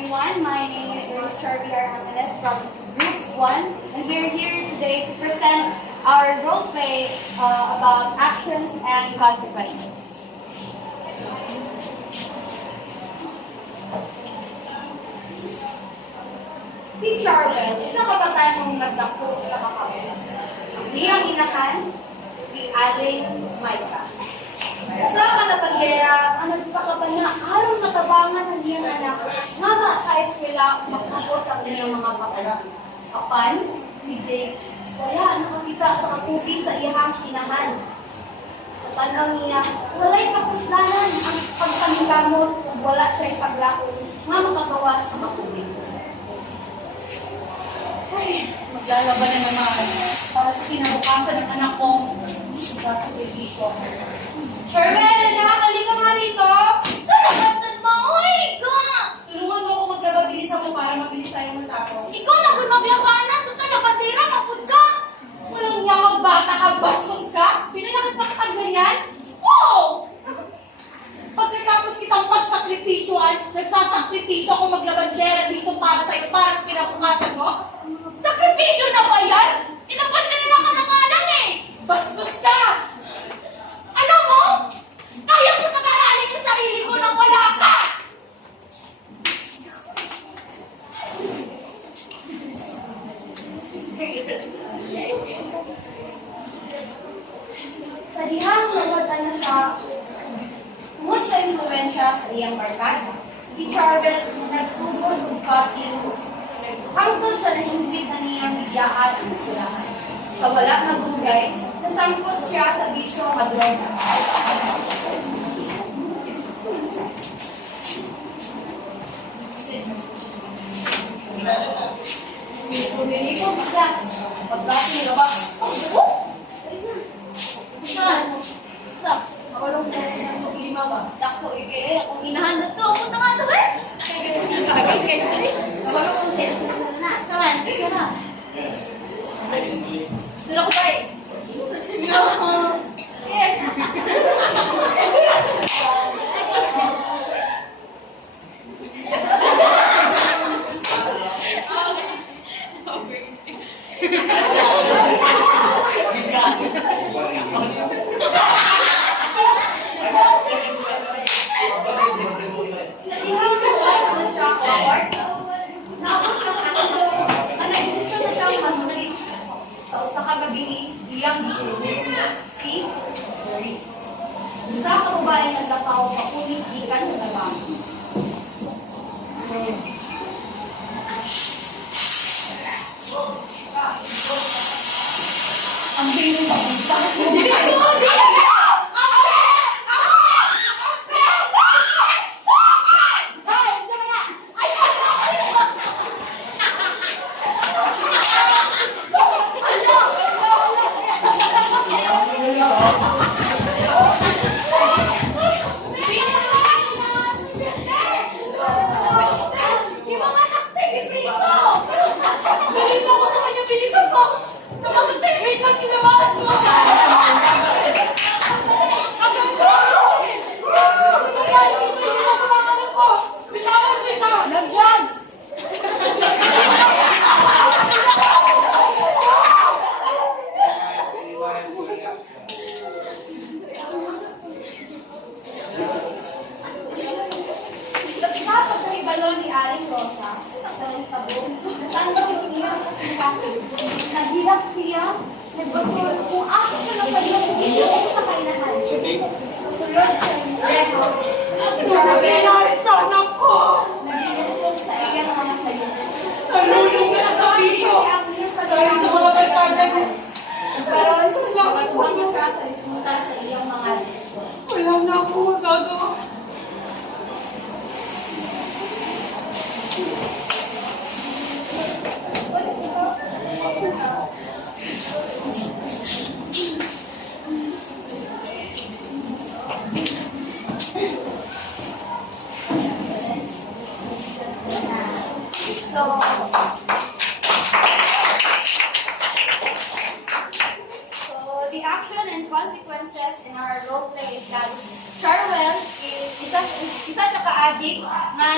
everyone. My name is Charby Armanales from Group 1, and we're here today to present our role play about actions and consequences. Si Charwell, isang kabatayang nagdako sa kakapos. Niyang inahan, si Aling Maika. Sa kanapanggera, ang nagpakabana, araw natabangan ng iyang anak, mama sa eskwela, makabot ang iyang mga bakla. Apan, si Jake, wala nakakita sa kapusi sa iyang inahan. Sa tanong niya, wala'y kapuslanan ang pagpanilamot kung wala siya'y paglakon nga makagawas sa kapusi. Ay, maglalaban na naman para sa kinabukasan ng anak ko sa sakripisyo. Charmel, nakakali ka nga rito. Sarapatan mo! Uy, ka! Tulungan mo ako maglaba, bilisan mo para mabilis tayo matapos. Ikaw na kung maglabanan, tuta na batira, mapud ka! Walang nga magbata ka, bastos ka? Pinanakit pa kapag ganyan? Oo! Pagkatapos kitang pagsakripisyoan, nagsasakripisyo ako maglabandera dito para sa'yo, para sa kinabukasan mo? Sakripisyo na ba yan? Inabatira ka na nga lang eh! Bastos ka! Alam mo, kaya ko pag-aralin yung sarili ko nang wala ka! Sa dihang nawala na siya, tungod sa impluensya sa iyang barkada, si Charvel nagsugod ug katin hangtod sa nahimbit na niyang bigyaat ang silahan. Sa wala na bugay, nasangkot siya sa bisyo nga droga. Hindi ko basta. Pagkasi nila ba? Saan? Stop. Makulong na rin ang problema ba? Dako, kung inahanap to, ako na nga to eh! Makulong kong test na. Saan? Saan? Sila ko ba eh? Sa dihang nawala na siya award, naabot ang ano, ang nagdesisyon na siyang mag-release. Sa usa ka gabi, iyang si Doris. Isa ka babae na naglapaw pakulit ikan sa trabaho. Ang bilis ng Yung mga naktig, ipriso! Galing mo ako sa kanya, bilisan mo! Sa mga wait lang, tinawaran ko! Asan ko? Ano nangyari dito? Hindi mo sa mga anak ko! Bitawan mo siya! Nag-drugs! Pagkatapos ng ibalo ni Aling Rosa sa tabong, natanggap niya kasi nagilak siya, nagbasol kung ako siya napaglapunin sa kainahan. Susunod sa rehos, Ano nangyari sa anak ko? naginutok sa iyang mga sayo. Nalulong na sa bisyo! Dahil sa mga barkada mo! Karon, magatuwang niya siya sa resulta sa iyang mga desisyon. Wala na ako magagawa. So, the action and consequences in our role play is that Charwell is isa siya ka-addict nga